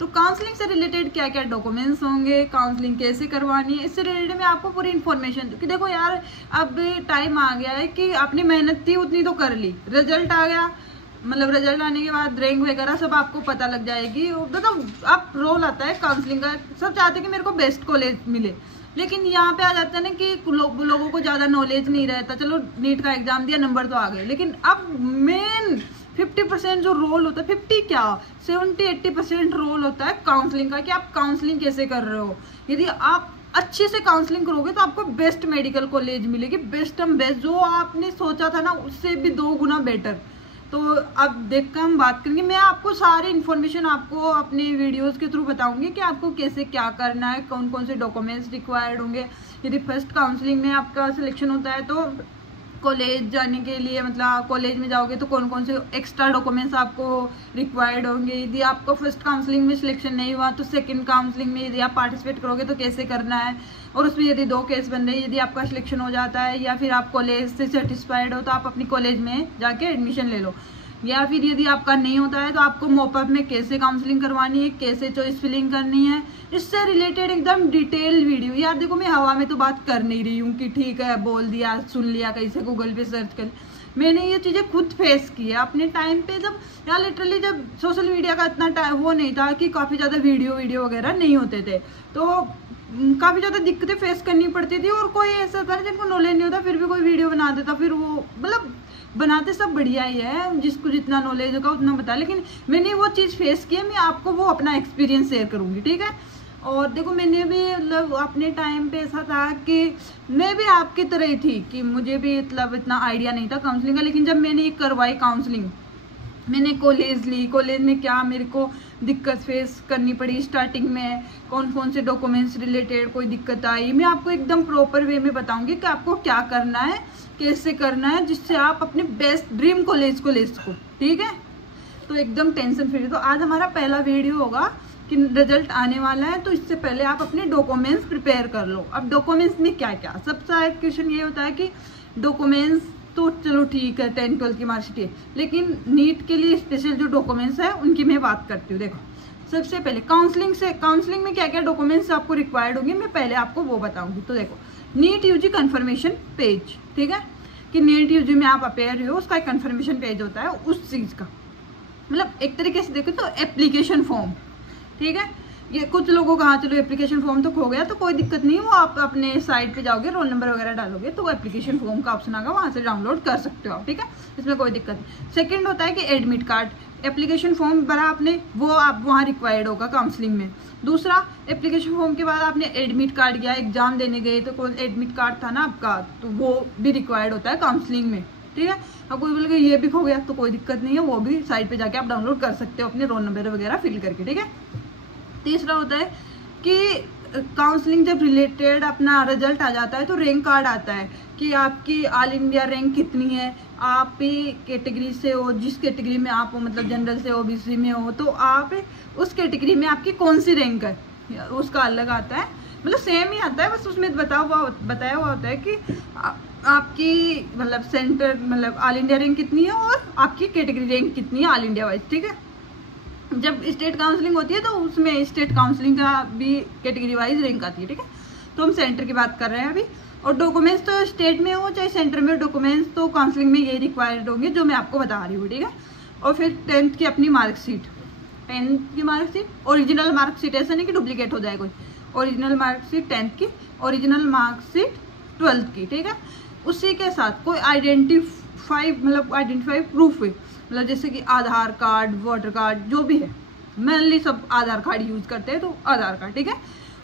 तो काउंसलिंग से रिलेटेड क्या क्या डॉक्यूमेंट्स होंगे, काउंसलिंग कैसे करवानी है, इससे रिलेटेड मैं आपको पूरी इन्फॉर्मेशन दूँ कि देखो यार अब टाइम आ गया है कि अपनी मेहनत थी उतनी तो कर ली, रिजल्ट आ गया, मतलब रिजल्ट आने के बाद रैंक वगैरह सब आपको पता लग जाएगी। मतलब अब रोल आता है काउंसलिंग का, सब चाहते हैं कि मेरे को बेस्ट कॉलेज मिले, लेकिन यहाँ पे आ जाता है ना कि लोगों को ज़्यादा नॉलेज नहीं रहता। चलो नीट का एग्जाम दिया, नंबर तो आ गए, लेकिन अब मेन 50% जो रोल होता है, 50 क्या 70-80% रोल होता है काउंसलिंग का, कि आप काउंसलिंग कैसे कर रहे हो। यदि आप अच्छे से काउंसलिंग करोगे तो आपको बेस्ट मेडिकल कॉलेज मिलेगी, बेस्ट जो आपने सोचा था ना उससे भी 2 गुना बेटर। तो अब देखकर हम बात करेंगे, मैं आपको सारी इन्फॉर्मेशन आपको अपने वीडियोस के थ्रू बताऊंगी कि आपको कैसे क्या करना है, कौन कौन से डॉक्यूमेंट्स रिक्वायर्ड होंगे। यदि फर्स्ट काउंसलिंग में आपका सिलेक्शन होता है तो कॉलेज जाने के लिए, मतलब कॉलेज में जाओगे तो कौन कौन से एक्स्ट्रा डॉक्यूमेंट्स आपको रिक्वायर्ड होंगे। यदि आपको फर्स्ट काउंसलिंग में सिलेक्शन नहीं हुआ तो सेकंड काउंसलिंग में यदि आप पार्टिसिपेट करोगे तो कैसे करना है, और उसमें यदि 2 केस बन रहे हैं, यदि आपका सिलेक्शन हो जाता है या फिर आप कॉलेज से सेटिस्फाइड हो तो आप अपनी कॉलेज में जाके एडमिशन ले लो, या फिर यदि आपका नहीं होता है तो आपको मॉपअप में कैसे काउंसलिंग करवानी है, कैसे चॉइस फिलिंग करनी है, इससे रिलेटेड एकदम डिटेल वीडियो। यार देखो मैं हवा में तो बात कर नहीं रही हूँ कि ठीक है बोल दिया सुन लिया कहीं से गूगल पे सर्च कर, मैंने ये चीज़ें खुद फेस की है अपने टाइम पे, जब यार लिटरली जब सोशल मीडिया का इतना वो नहीं था कि काफ़ी ज़्यादा वीडियो वगैरह नहीं होते थे, तो काफ़ी ज़्यादा दिक्कतें फेस करनी पड़ती थी। और कोई ऐसा था जिनको नॉलेज नहीं होता फिर भी कोई वीडियो बना देता, फिर वो मतलब बनाते सब बढ़िया ही है, जिसको जितना नॉलेज होगा उतना बता, लेकिन मैंने वो चीज़ फेस की है, मैं आपको वो अपना एक्सपीरियंस शेयर करूँगी, ठीक है। और देखो मैंने भी मतलब अपने टाइम पे ऐसा था कि मैं भी आपकी तरह ही थी कि मुझे भी मतलब इतना आइडिया नहीं था काउंसलिंग का, लेकिन जब मैंने ये करवाई काउंसलिंग, मैंने कॉलेज ली, कॉलेज में क्या मेरे को दिक्कत फेस करनी पड़ी स्टार्टिंग में, कौन कौन से डॉक्यूमेंट्स रिलेटेड कोई दिक्कत आई, मैं आपको एकदम प्रॉपर वे में बताऊंगी कि आपको क्या करना है, कैसे करना है, जिससे आप अपने बेस्ट ड्रीम कॉलेज को ले सको, ठीक है। तो एकदम टेंशन फ्री। तो आज हमारा पहला वीडियो होगा कि रिजल्ट आने वाला है, तो इससे पहले आप अपने डॉक्यूमेंट्स प्रिपेयर कर लो। अब डॉक्यूमेंट्स में क्या क्या, सबसे क्वेश्चन ये होता है कि डॉक्यूमेंट्स तो चलो ठीक है 10-12 की मार्कशीट है, लेकिन नीट के लिए स्पेशल जो डॉक्यूमेंट्स है उनकी मैं बात करती हूँ। देखो सबसे पहले काउंसलिंग में क्या क्या डॉक्यूमेंट्स आपको रिक्वायर्ड होंगे, मैं पहले आपको वो बताऊंगी। तो देखो नीट यूजी कन्फर्मेशन पेज, ठीक है, कि नीट यूजी में आप अपेयर हो उसका एक कन्फर्मेशन पेज होता है उस चीज़ का, मतलब एक तरीके से देखो तो एप्लीकेशन फॉर्म, ठीक है। ये कुछ लोगों का हाँ चलो एप्लीकेशन फॉर्म तो खो गया तो कोई दिक्कत नहीं है, वो आप अपने साइट पे जाओगे रोल नंबर वगैरह डालोगे तो वो एप्लीकेशन फॉर्म का ऑप्शन आएगा, वहाँ से डाउनलोड कर सकते हो आप, ठीक है, इसमें कोई दिक्कत नहीं। सेकंड होता है कि एडमिट कार्ड, एप्लीकेशन फॉर्म भरा आपने वो आप वहाँ रिक्वायर्ड होगा काउंसलिंग में। दूसरा एप्लीकेशन फॉर्म के बाद आपने एडमिट कार्ड किया, एग्जाम देने गए तो कोई एडमिट कार्ड था ना आपका, तो वो भी रिक्वायर्ड होता है काउंसलिंग में, ठीक है। अब कोई बोलेगा ये भी खो गया तो कोई दिक्कत नहीं है, वो भी साइट पे जाके आप डाउनलोड कर सकते हो अपने रोल नंबर वगैरह फिल करके, ठीक है। तीसरा होता है कि काउंसलिंग जब रिलेटेड अपना रिजल्ट आ जाता है तो रैंक कार्ड आता है कि आपकी ऑल इंडिया रैंक कितनी है, आप भी कैटेगरी से हो, जिस कैटेगरी में आप हो, मतलब जनरल से ओबीसी में हो तो आप उस कैटेगरी में आपकी कौन सी रैंक है उसका अलग आता है, मतलब सेम ही आता है, बस उसमें बताया हुआ होता है कि आपकी मतलब सेंटर मतलब ऑल इंडिया रैंक कितनी है और आपकी कैटेगरी रैंक कितनी है ऑल इंडिया वाइज, ठीक है। जब स्टेट काउंसलिंग होती है तो उसमें स्टेट काउंसलिंग का भी कैटेगरी वाइज रैंक आती है, ठीक है। तो हम सेंटर की बात कर रहे हैं अभी। और डॉक्यूमेंट्स तो स्टेट में हो चाहे सेंटर में, डॉक्यूमेंट्स तो काउंसलिंग में ये रिक्वायर्ड होंगे जो मैं आपको बता रही हूँ, ठीक है। और फिर 10th की अपनी मार्कशीट, 10th की मार्कशीट ओरिजिनल मार्कशीट, ऐसा नहीं कि डुप्लीकेट हो जाए कोई, ओरिजिनल मार्कशीट 10th की, ओरिजिनल मार्कशीट 12th की, ठीक है। उसी के साथ कोई आइडेंटिफाई प्रूफ है, मतलब जैसे कि आधार कार्ड, वोटर कार्ड, जो भी है, मेनली सब आधार कार्ड यूज करते हैं तो आधार कार्ड, ठीक है।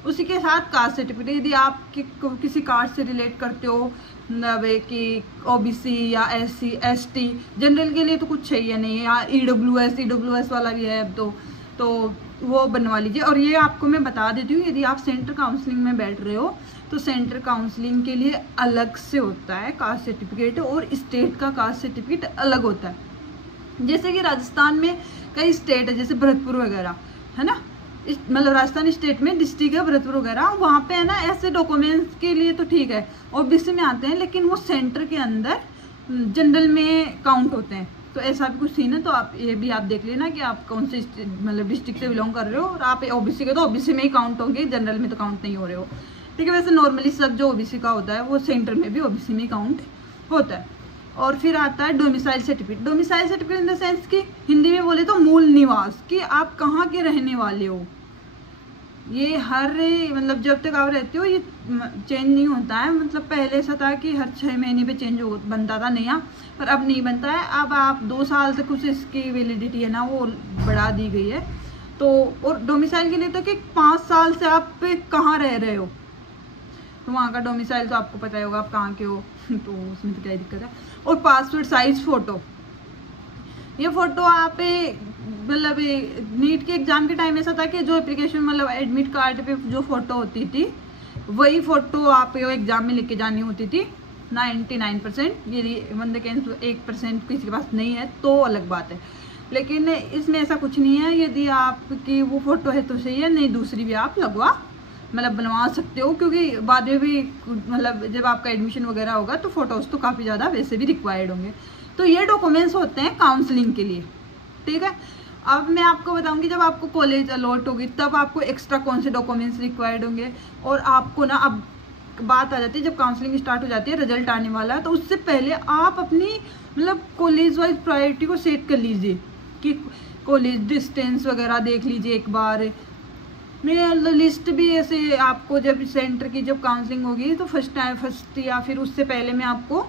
उसी के साथ कास्ट सर्टिफिकेट, यदि आप किसी कास्ट से रिलेट करते हो कि ओबीसी या एससी एसटी, जनरल के लिए तो कुछ चाहिए नहीं है, या ईडब्ल्यूएस वाला भी है अब तो वो बनवा लीजिए। और ये आपको मैं बता देती हूँ, यदि आप सेंटर काउंसलिंग में बैठ रहे हो तो सेंटर काउंसलिंग के लिए अलग से होता है कास्ट सर्टिफिकेट, और स्टेट का कास्ट सर्टिफिकेट अलग होता है। जैसे कि राजस्थान में कई स्टेट है, जैसे भरतपुर वगैरह है ना, मतलब राजस्थान स्टेट में डिस्ट्रिक्ट है भरतपुर वगैरह, वहाँ पे है ना ऐसे डॉक्यूमेंट्स के लिए तो ठीक है ओबीसी में आते हैं, लेकिन वो सेंटर के अंदर जनरल में काउंट होते हैं। तो ऐसा भी कुछ सीन है। तो आप ये भी आप देख लेना कि आप कौन से मतलब डिस्ट्रिक्ट से बिलोंग कर रहे हो, और आप ओबीसी के तो ओबीसी में ही काउंट होंगे, जनरल में तो काउंट नहीं हो रहे हो, ठीक है। वैसे नॉर्मली सब जो ओबीसी का होता है वो सेंटर में भी ओबीसी में काउंट होता है। और फिर आता है domicile certificate. Domicile certificate in the sense कि हिंदी में बोले तो मूल निवास, कि आप कहाँ के रहने वाले हो। ये हर मतलब जब तक आप रहते हो ये चेंज नहीं होता है। मतलब पहले ऐसा था कि हर 6 महीने पे चेंज बनता था नया, पर अब नहीं बनता है। अब आप 2 साल तक कुछ इसकी वैलिडिटी है ना वो बढ़ा दी गई है। तो और डोमिसाइल के लिए तो कि 5 साल से आप कहाँ रह रहे हो, तो वहाँ का डोमिसाइल तो आपको पता ही होगा आप कहाँ के हो तो उसमें तो क्या दिक्कत है। और पासपोर्ट साइज फ़ोटो, ये फ़ोटो आप मतलब नीट के एग्ज़ाम के टाइम ऐसा था कि जो एप्लीकेशन मतलब एडमिट कार्ड पे जो फ़ोटो होती थी वही फ़ोटो आप एग्ज़ाम में लेके जानी होती थी 99%। यदि बंदे के 1% किसी के पास नहीं है तो अलग बात है, लेकिन इसमें ऐसा कुछ नहीं है। यदि आपकी वो फ़ोटो है तो सही है, नहीं दूसरी भी आप बनवा सकते हो, क्योंकि बाद में भी मतलब जब आपका एडमिशन वगैरह होगा तो फ़ोटोज़ तो काफ़ी ज़्यादा वैसे भी रिक्वायर्ड होंगे। तो ये डॉक्यूमेंट्स होते हैं काउंसलिंग के लिए, ठीक है। अब मैं आपको बताऊंगी जब आपको कॉलेज अलॉट होगी तब आपको एक्स्ट्रा कौन से डॉक्यूमेंट्स रिक्वायर्ड होंगे। और आपको ना अब बात आ जाती है जब काउंसलिंग स्टार्ट हो जाती है, रिजल्ट आने वाला है, तो उससे पहले आप अपनी मतलब कॉलेज वाइज प्रायोरिटी को सेट कर लीजिए कि कॉलेज डिस्टेंस वगैरह देख लीजिए एक बार। मैं लिस्ट भी ऐसे आपको जब सेंटर की जब काउंसलिंग होगी तो फर्स्ट या फिर उससे पहले मैं आपको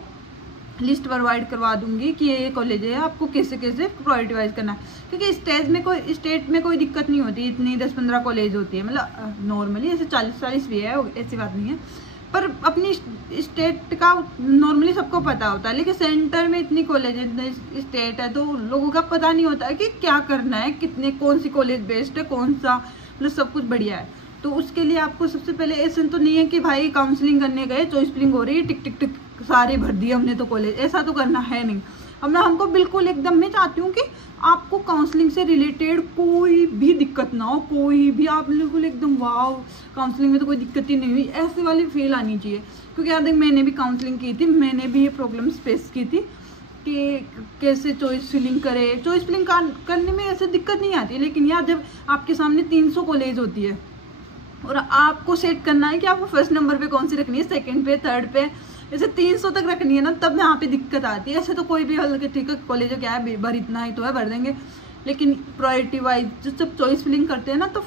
लिस्ट प्रोवाइड करवा दूंगी कि ये कॉलेज है, आपको कैसे कैसे प्रायोरिटी वाइज करना है। क्योंकि स्टेट में कोई दिक्कत नहीं होती, इतनी 10-15 कॉलेज होती है, मतलब नॉर्मली ऐसे 40-40 भी है, ऐसी बात नहीं है। पर अपनी स्टेट का नॉर्मली सबको पता होता है, लेकिन सेंटर में इतनी कॉलेज स्टेट है तो लोगों का पता नहीं होता है कि क्या करना है, कितने कौन सी कॉलेज बेस्ट है, कौन सा मतलब सब कुछ बढ़िया है। तो उसके लिए आपको सबसे पहले ऐसा तो नहीं है कि भाई काउंसलिंग करने गए, चॉइस फिलिंग हो रही है, टिक टिक टिक सारे भर दिए हमने तो कॉलेज, ऐसा तो करना है नहीं। अब मैं हमको बिल्कुल एकदम मैं चाहती हूँ कि आपको काउंसलिंग से रिलेटेड कोई भी दिक्कत ना हो, कोई भी आप बिल्कुल एकदम वाव काउंसलिंग में तो कोई दिक्कत ही नहीं हुई ऐसे वाली फील आनी चाहिए। क्योंकि यार देख मैंने भी काउंसलिंग की थी, मैंने भी ये प्रॉब्लम्स फेस की थी कि कैसे चॉइस फिलिंग करे। चॉइस फिलिंग करने में ऐसे दिक्कत नहीं आती, लेकिन यार जब आपके सामने 300 कॉलेज होती है और आपको सेट करना है कि आपको फर्स्ट नंबर पे कौन सी रखनी है, सेकंड पे, थर्ड पे, जैसे 300 तक रखनी है ना, तब यहाँ पे दिक्कत आती है। ऐसे तो कोई भी हल ठीक है कॉलेज क्या है भर इतना ही तो है भर देंगे, लेकिन प्रायोरिटी वाइज जब चॉइस फिलिंग करते हैं ना तो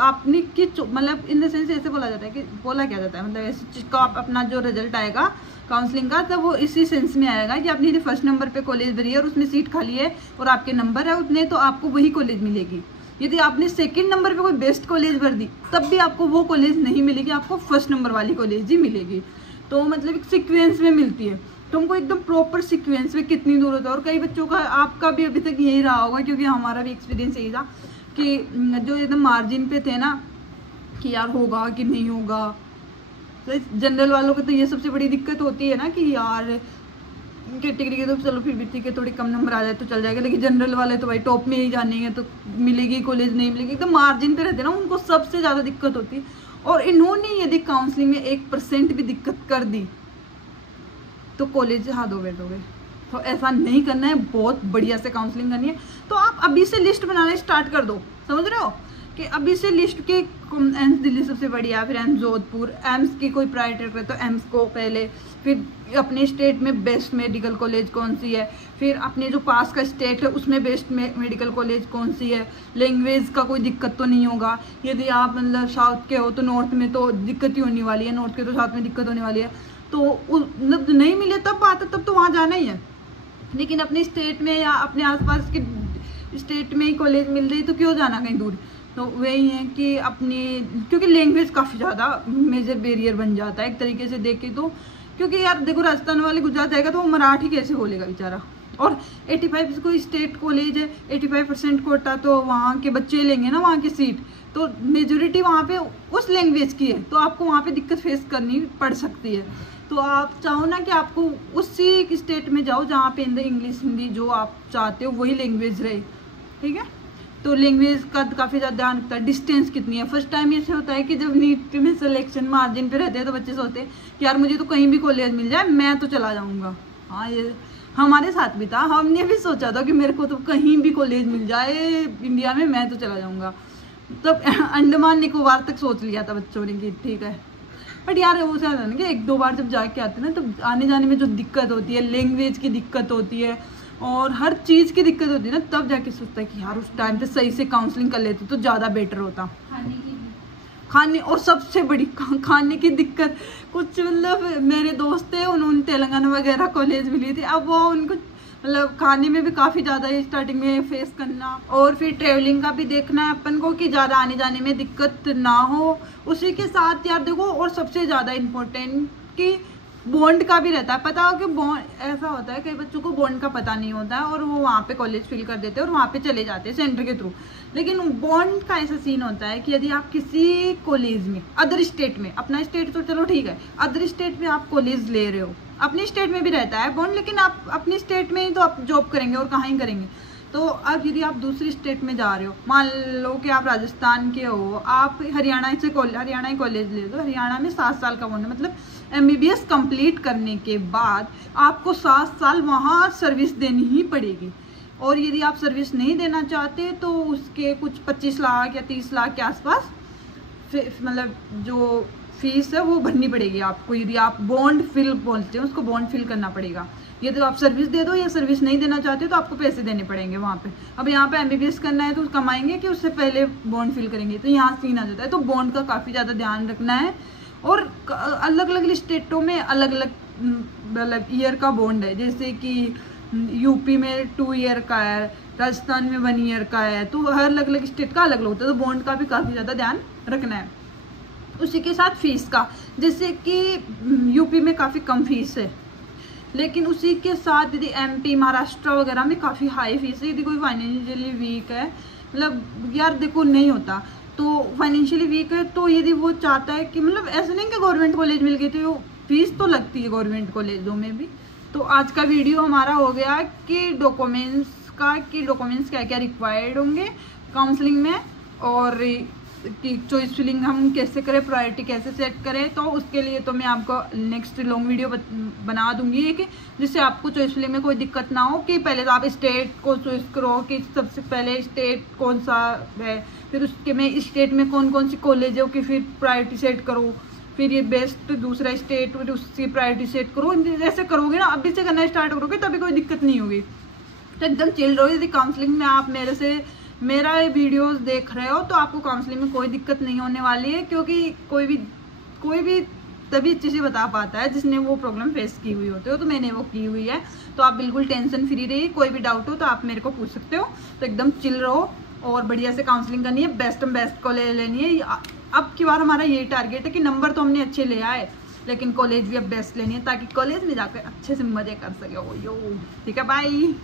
आपने की मतलब इन द सेंस ऐसे बोला जाता है कि बोला क्या जाता है मतलब ऐसे चीज़ का आप अपना जो रिजल्ट आएगा काउंसलिंग का तब वो इसी सेंस में आएगा कि आपने यदि फर्स्ट नंबर पे कॉलेज भरी है और उसमें सीट खाली है और आपके नंबर है उतने, तो आपको वही कॉलेज मिलेगी। यदि आपने सेकंड नंबर पे कोई बेस्ट कॉलेज भर दी तब भी आपको वो कॉलेज नहीं मिलेगी, आपको फर्स्ट नंबर वाली कॉलेज ही मिलेगी। तो मतलब एक सीक्वेंस में मिलती है, तुमको एकदम प्रॉपर सीक्वेंस में कितनी दूर होता है। और कई बच्चों का आपका भी अभी तक यही रहा होगा, क्योंकि हमारा भी एक्सपीरियंस यही था कि जो एकदम मार्जिन पे थे ना कि यार होगा कि नहीं होगा। तो जनरल वालों को तो ये सबसे बड़ी दिक्कत होती है ना कि यार कैटेगरी के तो चलो फिर भी ठीक है थोड़ी कम नंबर आ जाए तो चल जाएगा, लेकिन जनरल वाले तो भाई टॉप में ही जानेंगे तो मिलेगी कॉलेज नहीं मिलेगी, एकदम मार्जिन पे रहते ना, उनको सबसे ज़्यादा दिक्कत होती है। और इन्होंने यदि काउंसलिंग में 1% भी दिक्कत कर दी तो कॉलेज से हाथ धो बैठोगे। तो ऐसा नहीं करना है, बहुत बढ़िया से काउंसलिंग करनी है। तो आप अभी से लिस्ट बनाना स्टार्ट कर दो, समझ रहे हो कि अभी से लिस्ट के एम्स दिल्ली सबसे बढ़िया, फिर एम्स जोधपुर, एम्स की कोई प्रायोरिटी रखे तो एम्स को पहले, फिर अपने स्टेट में बेस्ट मेडिकल कॉलेज कौन सी है, फिर अपने जो पास का स्टेट है उसमें बेस्ट मेडिकल कॉलेज कौन सी है। लैंग्वेज का कोई दिक्कत तो नहीं होगा, यदि आप मतलब साउथ के हो तो नॉर्थ में तो दिक्कत ही होने वाली है, नॉर्थ के तो साउथ में दिक्कत होने वाली है। तो मतलब नहीं मिले तब बात है, तब तो वहाँ जाना ही है। लेकिन अपने स्टेट में या अपने आसपास के स्टेट में ही कॉलेज मिल रही तो क्यों जाना कहीं दूर। तो वही है कि अपनी क्योंकि लैंग्वेज काफ़ी ज़्यादा मेजर बैरियर बन जाता है एक तरीके से देखे तो, क्योंकि यार देखो राजस्थान वाले गुजरात जाएगा तो वो मराठी कैसे बोलेगा बेचारा। और 85 कोई स्टेट कॉलेज है, 85% कोटा तो वहाँ के बच्चे लेंगे ना वहाँ की सीट, तो मेजोरिटी वहाँ पे उस लैंग्वेज की है, तो आपको वहाँ पे दिक्कत फेस करनी पड़ सकती है। तो आप चाहो ना कि आपको उसी स्टेट में जाओ जहाँ पे इंग्लिश हिंदी जो आप चाहते हो वही लैंग्वेज रहे, ठीक है। तो लैंग्वेज का काफ़ी ज़्यादा ध्यान रखता है। डिस्टेंस कितनी है, फर्स्ट टाइम ऐसे होता है कि जब नीट में सिलेक्शन मार्जिन पे रहते हैं तो बच्चे सोचते हैं कि यार मुझे तो कहीं भी कॉलेज मिल जाए मैं तो चला जाऊँगा। हाँ ये हमारे साथ भी था, हमने भी सोचा था कि मेरे को तो कहीं भी कॉलेज मिल जाए इंडिया में मैं तो चला जाऊंगा। तब अंडमान निकोबार तक सोच लिया था बच्चों ने कि ठीक है। बट यार वो क्या है ना कि 1-2 बार जब जाके आते हैं ना तब आने जाने में जो दिक्कत होती है, लैंग्वेज की दिक्कत होती है और हर चीज़ की दिक्कत होती है ना, तब जाके सोचता है कि यार उस टाइम पे सही से काउंसलिंग कर लेते तो ज़्यादा बेटर होता। खाने और सबसे बड़ी खाने की दिक्कत, कुछ मतलब मेरे दोस्त थे उन्होंने तेलंगाना वगैरह कॉलेज में ली थी, अब वो उनको मतलब खाने में भी काफ़ी ज़्यादा स्टार्टिंग में फेस करना और फिर ट्रेवलिंग का भी देखना है अपन को कि ज़्यादा आने जाने में दिक्कत ना हो। उसी के साथ यार देखो और सबसे ज़्यादा इम्पोर्टेंट कि बॉन्ड का भी रहता है। पता हो कि बॉन्ड ऐसा होता है कई बच्चों को बॉन्ड का पता नहीं होता है और वो वहाँ पे कॉलेज फिल कर देते हैं और वहाँ पे चले जाते हैं सेंटर के थ्रू। लेकिन बॉन्ड का ऐसा सीन होता है कि यदि आप किसी कॉलेज में अदर स्टेट में, अपना स्टेट तो चलो ठीक है, अदर स्टेट में आप कॉलेज ले रहे हो, अपनी स्टेट में भी रहता है बॉन्ड, लेकिन आप अपनी स्टेट में ही तो आप जॉब करेंगे और कहाँ ही करेंगे। तो अब यदि आप दूसरी स्टेट में जा रहे हो, मान लो कि आप राजस्थान के हो, आप हरियाणा ही कॉलेज ले दो, हरियाणा में 7 साल का बॉन्ड है, मतलब MBBS कंप्लीट करने के बाद आपको 7 साल वहाँ सर्विस देनी ही पड़ेगी। और यदि आप सर्विस नहीं देना चाहते तो उसके कुछ 25 लाख या 30 लाख के आसपास मतलब जो फीस है वो भरनी पड़ेगी आपको। यदि आप बॉन्ड फिल बोलते हैं उसको, बॉन्ड फिल करना पड़ेगा। यदि आप सर्विस दे दो या सर्विस नहीं देना चाहते तो आपको पैसे देने पड़ेंगे वहाँ पे। अब यहाँ पे MBBS करना है तो कमाएंगे कि उससे पहले बॉन्ड फिल करेंगे, तो यहाँ सीन आ जाता है। तो बॉन्ड का काफ़ी ज़्यादा ध्यान रखना है और अलग अलग स्टेटों में अलग अलग मतलब ईयर का बॉन्ड है, जैसे कि यूपी में 2 ईयर का है, राजस्थान में 1 ईयर का है, तो हर अलग अलग स्टेट का अलग अलग होता है। तो बॉन्ड का भी काफ़ी ज़्यादा ध्यान रखना है। उसी के साथ फीस का, जैसे कि यूपी में काफ़ी कम फीस है, लेकिन उसी के साथ यदि MP महाराष्ट्र वगैरह में काफ़ी हाई फीस है। यदि कोई फाइनेंशियली वीक है, मतलब यार देखो नहीं होता तो फाइनेंशियली वीक है, तो यदि वो चाहता है कि मतलब ऐसा नहीं कि गवर्नमेंट कॉलेज मिल गई तो फीस तो लगती है गवर्नमेंट कॉलेजों में भी। तो आज का वीडियो हमारा हो गया कि डॉक्यूमेंट्स क्या क्या रिक्वायर्ड होंगे काउंसलिंग में, और कि चॉइस फिलिंग हम कैसे करें, प्रायोरिटी कैसे सेट करें। तो उसके लिए तो मैं आपको नेक्स्ट लॉन्ग वीडियो बना दूंगी कि जिससे आपको चॉइस फिलिंग में कोई दिक्कत ना हो। कि पहले तो आप स्टेट को चॉइस करो कि सबसे पहले स्टेट कौन सा है, फिर उसके में स्टेट में कौन कौन सी कॉलेज है कि फिर प्रायोरिटी सेट करो, फिर ये बेस्ट दूसरा स्टेट फिर उसकी प्रायोरिटी सेट करो। ऐसे करोगे ना, अभी से करना स्टार्ट करोगे तभी कोई दिक्कत नहीं होगी। तो एकदम चिल रहो। यदि काउंसलिंग में आप मेरा वीडियोस देख रहे हो तो आपको काउंसलिंग में कोई दिक्कत नहीं होने वाली है, क्योंकि कोई भी तभी अच्छे से बता पाता है जिसने वो प्रॉब्लम फेस की हुई होती हो। तो मैंने वो की हुई है, तो आप बिल्कुल टेंशन फ्री रहिए। कोई भी डाउट हो तो आप मेरे को पूछ सकते हो। तो एकदम चिल रहो और बढ़िया से काउंसलिंग करनी है, बेस्ट कॉलेज लेनी है। अब की बार हमारा यही टारगेट है कि नंबर तो हमने अच्छे ले आए, लेकिन कॉलेज भी अब बेस्ट लेनी है ताकि कॉलेज में जाकर अच्छे से मजे कर सके। ठीक है, बाय।